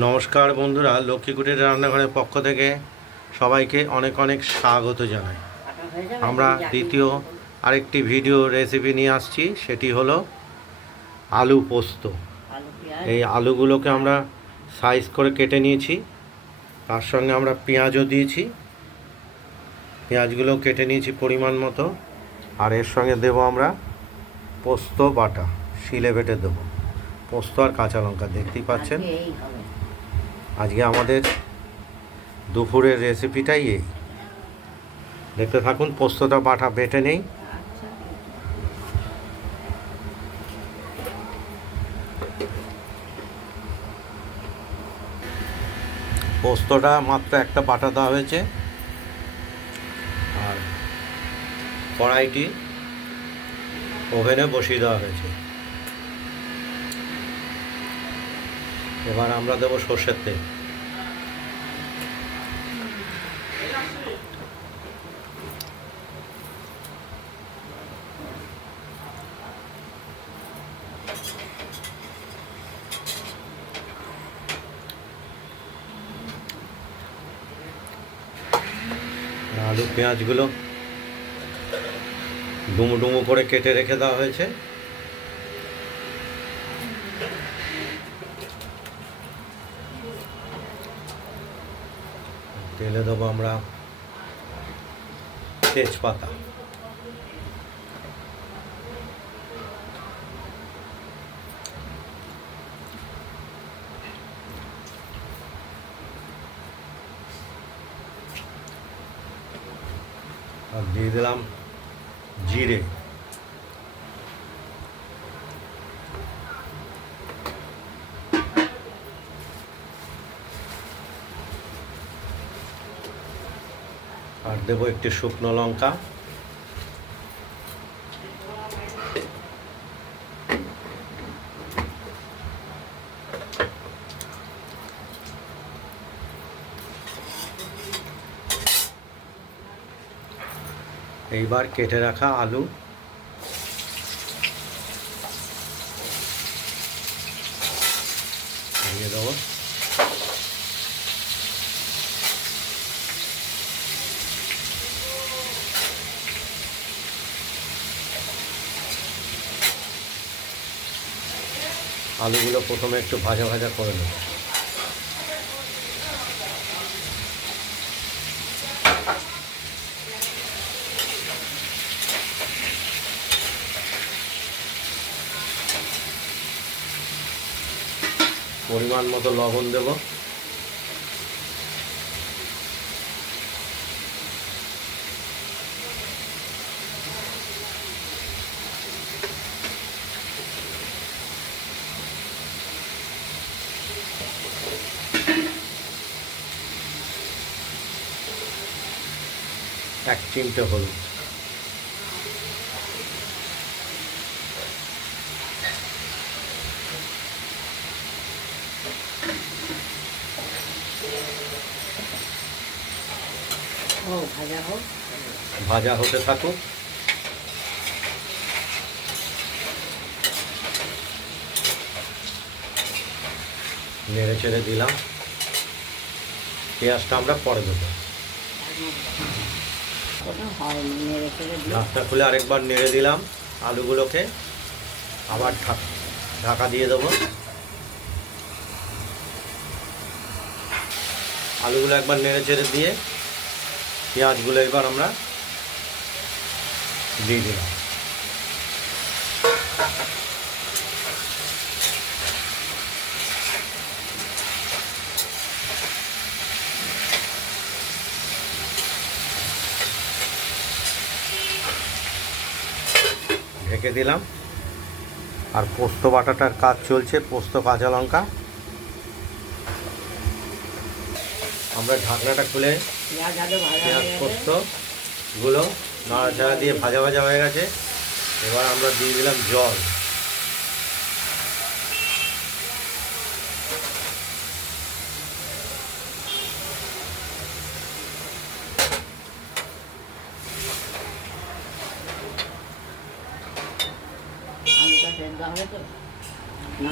নমস্কার বন্ধুরা, লক্ষ্মী কুটির রান্নাঘরের পক্ষ থেকে সবাইকে অনেক অনেক স্বাগত জানাই। আমরা দ্বিতীয় আরেকটি ভিডিও রেসিপি নিয়ে আসছি, সেটি হলো আলু পোস্ত। এই আলুগুলোকে আমরা সাইজ করে কেটে নিয়েছি, তার সঙ্গে আমরা পেঁয়াজও দিয়েছি। পেঁয়াজগুলো কেটে নিয়েছি পরিমাণ মতো, আর এর সঙ্গে দেবো আমরা পোস্ত বাটা, শিলে বেটে দেবো পোস্ত আর কাঁচা লঙ্কা। দেখতেই পাচ্ছেন আজকে আমাদের দুপুরের রেসিপিটাই এই। দেখতে থাকুন, পোস্তটা বাটা বেটে নেই। পোস্তটা মাত্র একটা বাটা দেওয়া হয়েছে, আর কড়াইটি ওভেনে বসিয়ে দেওয়া হয়েছে। এবার আমরা দেবো সর্ষের তেল। আলু পেঁয়াজগুলো ডুমো ডুমো করে কেটে রেখে দেওয়া হয়েছে। তেলে দেবো আমরা তেজপাতা, আর দিয়ে দিলাম জিরে। আর দেবো একটি শুকনো লঙ্কা। এইবার কেটে রাখা আলু দিয়ে দেবো। আলুগুলো প্রথমে একটু ভাজা ভাজা করে নেব। পরিমাণ মতো লবণ দেব। এক চিমটে হলুদ। ভাজা হতে থাকুক। নেড়ে চেড়ে দিলাম। পেঁয়াজটা আমরা পরে দেবো। ঢাকনা খুলে আরেকবার নেড়ে দিলাম আলুগুলোকে, আবার ঢাকা দিয়ে দেবো। আলুগুলো একবার নেড়ে চেড়ে দিয়ে পেঁয়াজগুলো এবার আমরা দিয়ে দিলাম। ঢেকে দিলাম। আর পোস্ত বাটাটার কাজ চলছে, পোস্ত কাঁচা লঙ্কা। আমরা ঢাকনাটা খুলে পেঁয়াজ পোস্তগুলো নাড়াচাড়া দিয়ে ভাজা ভাজা হয়ে গেছে। এবার আমরা দিয়ে দিলাম জল।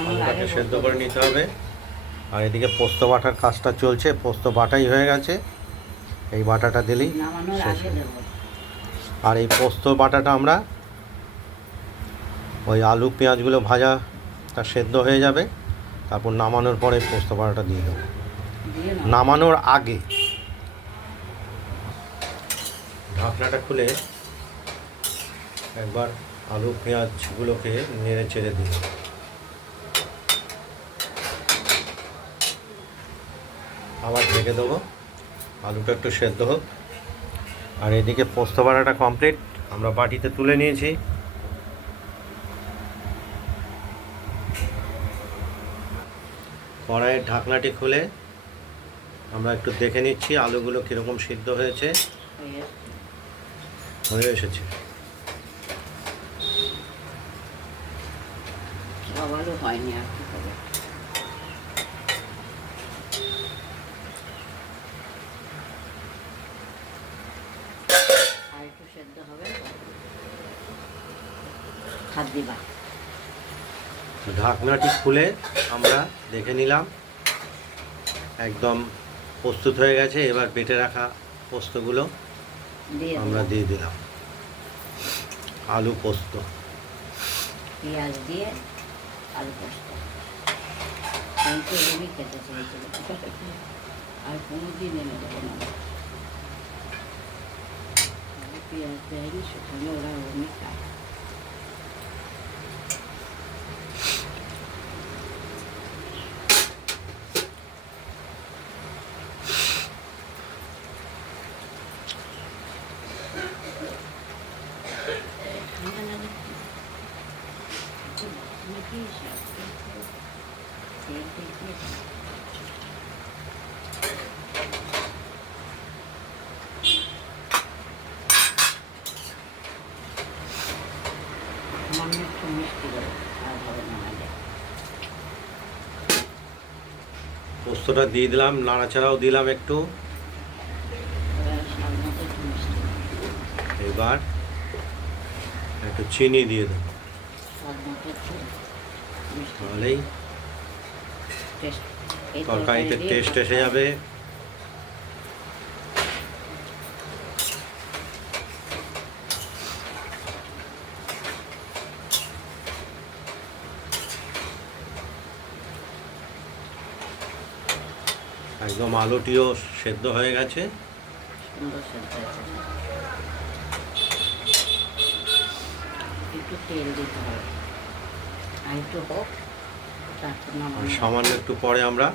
আলুটাকে সেদ্ধ করে নিতে হবে। আর এদিকে পোস্ত বাটার কাজটা চলছে, পোস্ত বাটাই হয়ে গেছে, এই বাটাটা দিলেই শেষ। আর এই পোস্ত বাটাটা আমরা ওই আলু পেঁয়াজগুলো ভাজাটা সেদ্ধ হয়ে যাবে, তারপর নামানোর পরে পোস্ত বাটাটা দিয়ে দেবো, নামানোর আগে। ঢাকনাটা খুলে একবার আলু পেঁয়াজগুলোকে নেড়ে চেড়ে দিই। আবার ঢেকে দেবো, আলুটা একটু সেদ্ধ হোক। আর এদিকে পোস্ত বাটাটা কমপ্লিট, আমরা বাটিতে তুলে নিয়েছি। কড়াইয়ের ঢাকনাটি খুলে আমরা একটু দেখে নিচ্ছি আলুগুলো কীরকম সিদ্ধ হয়েছে। হয়ে এসেছে। আলু হয়নি, আর কি হবে। আর একটু সেদ্ধ হবে, হাত দিবা। ঢাকনাটি খুলে আমরা দেখে নিলাম, একদম প্রস্তুত হয়ে গেছে। এবার বেটে রাখা পোস্তগুলো আমরা দিয়ে দিলাম। আলু পোস্ত, পেঁয়াজ দিয়ে আলু পোস্ত কিন্তু এমনি খেতে চেয়েছিল, আর কোনোদিন এনে দেবো না। পেঁয়াজ দেয়নি, সেখানে ওরা এমনি খায়। একটু মিষ্টি করে আর হবে না। পোস্তটা দিয়ে দিলাম, নাড়াচাড়াও দিলাম একটু। এবার একটু চিনি দিয়ে দেবো, তাহলেই তরকারিতে টেস্ট এসে যাবে। একদম আলুটিও সেদ্ধ হয়ে গেছে। একটু তেল দিতে হবে, আর একটু হোক, সামান্য একটু পরে আমরা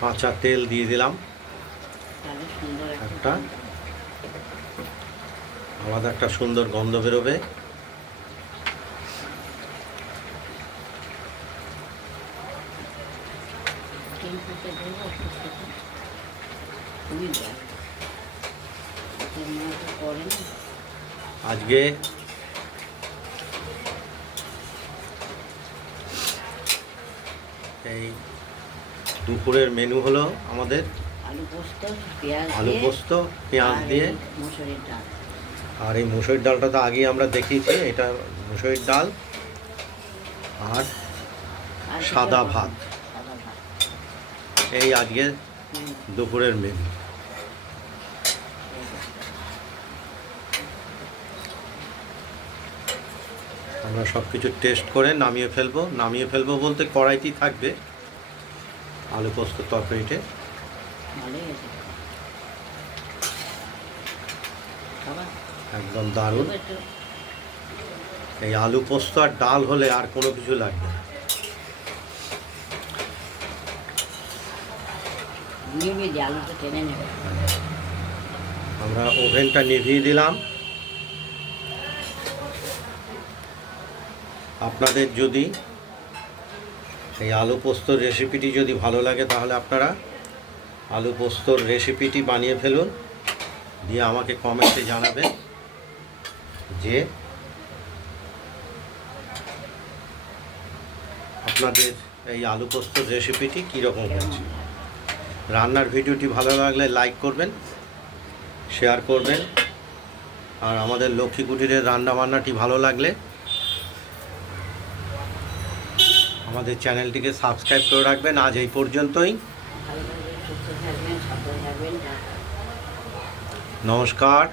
কাঁচা তেল দিয়ে দিলাম, একটা আলাদা একটা সুন্দর গন্ধ বেরোবে। আজকে এই দুপুরের মেনু হলো আমাদের আলু পোস্ত পেঁয়াজ দিয়ে মুসুরির ডাল। আর এই মুসুরির ডালটা তো আগেই আমরা দেখিয়েছি, এটা মুসুরির ডাল আর সাদা ভাত, এই আজকে দুপুরের মেনু। আমরা সব কিছু টেস্ট করে নামিয়ে ফেলবো বলতে কড়াইতেই থাকবে আলু পোস্ত তরকারিতে। একদম দারুণ। এই আলু পোস্ত আর ডাল হলে আর কোনো কিছু লাগবে না। আমরা ওভেনটা নিভিয়ে দিলাম। আপনাদের যদি এই আলু পোস্তর রেসিপিটি যদি ভালো লাগে তাহলে আপনারা আলু পোস্তর রেসিপিটি বানিয়ে ফেলুন, দিয়ে আমাকে কমেন্টে জানাবেন যে আপনাদের এই আলু পোস্তর রেসিপিটি কীরকম হয়েছে। রান্নার ভিডিওটি ভালো লাগলে লাইক করবেন, শেয়ার করবেন আর আমাদের লক্ষ্মী কুটিরের রান্নাবান্নাটি ভালো লাগলে আমাদের চ্যানেলটিকে সাবস্ক্রাইব করে রাখবেন। আজ এই পর্যন্তই। ভালো থাকবেন, সুস্থ থাকবেন, সাবধানে থাকবেন। নমস্কার।